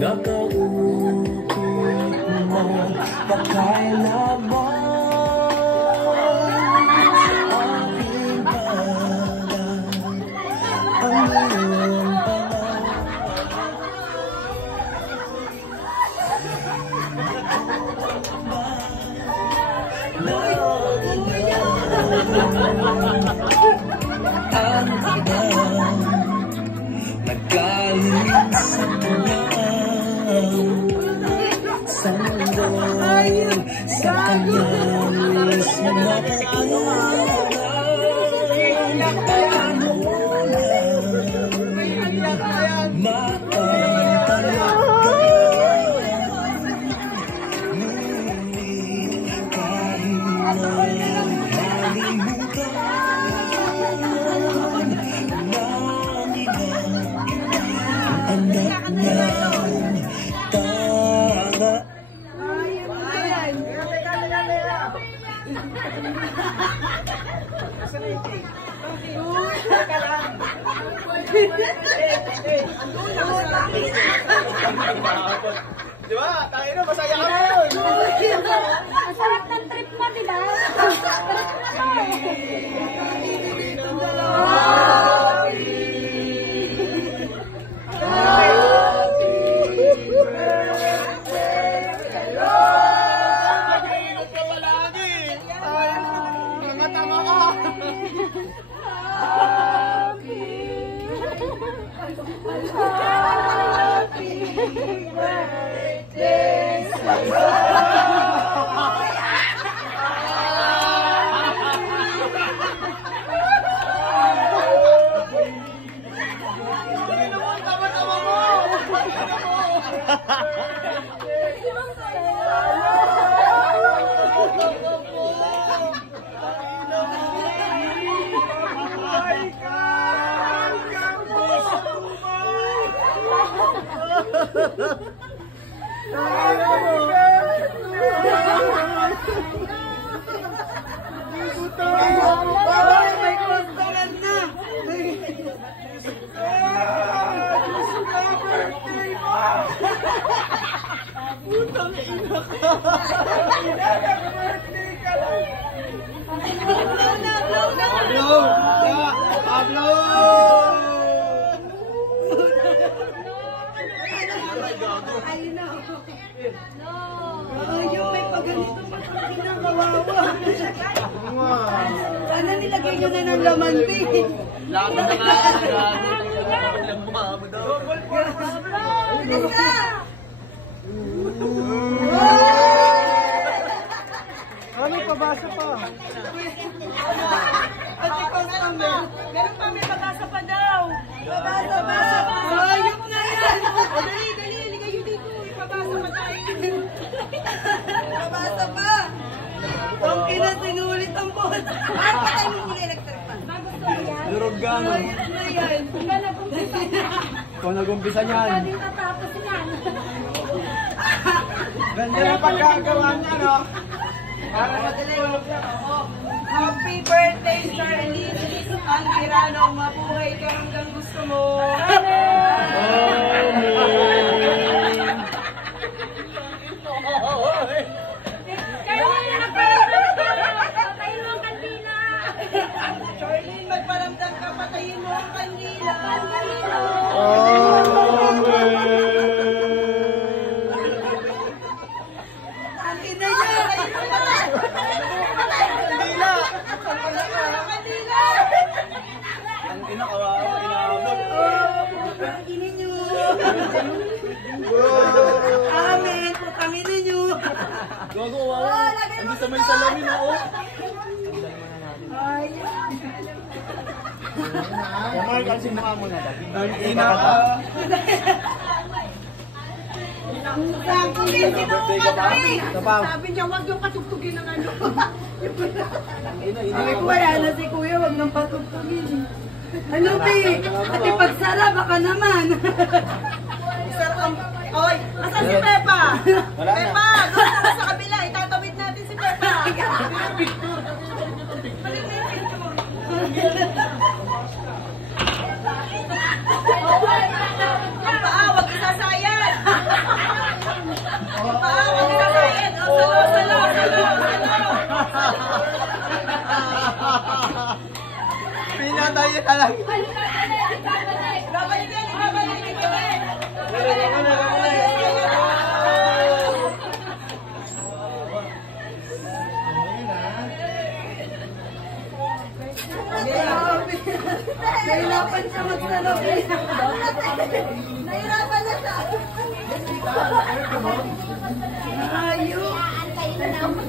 Nakaukit mo pakailaman aking balat ang iyong ang ilang nagaling sa kanyang sanggol sa kanyang mismo na paano lang matatalag ngunit kahit halimutan anak ng tama. Di ba? Tayo na, masaya ka ngayon. Ang sarap ng trip mo, di ba? Sana nilagay nyo na ng lamanti. Laman na nga. Ilang mukha mo daw. Bilis na! Ano, pabasa pa. At ikaw kami. Meron pa, may pag-asa pa daw. Babasa pa! Ayok na yan! O, dali, ligay yun dito. Ipabasa pa tayo. Babasa pa! Ang kinasinulit ang buhat. Bakit patay mo muna electric fan? Gusto mo yan? Durog gano'n. Ayok na yan. Ang nag-umpisa niya. Ikaw nag-umpisa niyan. Pwede tatapos yan. Ganda na pagkagawa niya, no? Para madali. Happy birthday, Sir Elise. Ang Tirano, mabuhay ka hanggang gusto mo. Charlene, magparamdam ka, patayin mo ang kandila. Ang ina niya! Ang ina, kawawa, inaabot. Ang ina niyo! Amen! Putangin niyo! Gago, wawa. Andi sa may salamin, ako. Ay! Kamar, kasi mukha mo na. Ang ina ka. Sabi niya, huwag yung katugtugin ng ano. Sabi ko, wala na si kuya, huwag nang patugtugin. Ano, Pi? Ati pagsara, baka naman. Oy, asan si Pepa? Pepa, doon ka sa kabila. Itatawid natin si Pepa. Balik na yung picture. Ang paa, huwag isasayan. Talag. Babalik yan, babalik yan. Nahirapan siya magsalok. Nahirapan na siya. Ayun. Antayin na naman.